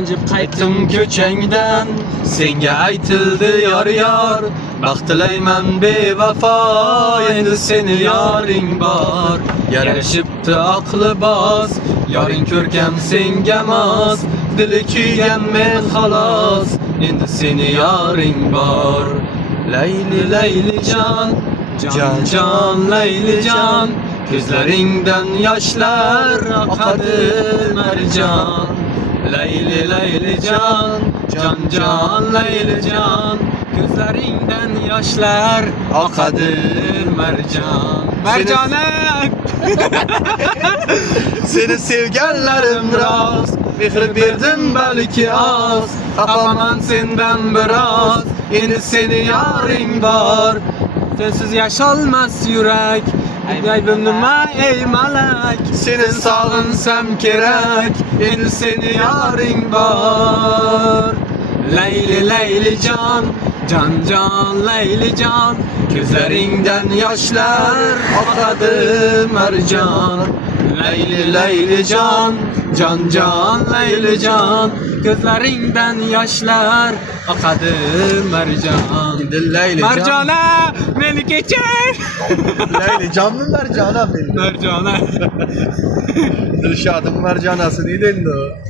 Ranjib qaytdim ko'changdan, senga aytildi yor yor. Baxt tilayman bevafo, endi seni yoring bor. Yarashibdi aqli boz, yoring ko'rkam senga mos. Dili kuygan men xolos, endi seni yoring bor. Layli layli jon, jon jon layli jon, ko'zlaringdan yoshlar oqadi marjon. Layli layli jon, jon jon layli jon, ko'zlaringdan yoshlar oqadi marjon. Marjona seni sevganlarim rost, mehr berdim balki oz. Xafaman sendan biroz, endi seni yoring bor. Sensiz yasholmas yurak, aybim nima ey malak. Seni sog'insam kerak, endi seni yoring bor. Layli layli jon, jon jon layli jon, ko'zlaringdan yoshlar oqadi marjon. Layli layli jon, jon jon layli jon, ko'zlaringdan yoshlar oqadi marjon. Layli Marjona meni kechir. Layli canlı mercana benim. Marjona. Dilşad'ın mercanası değil de o.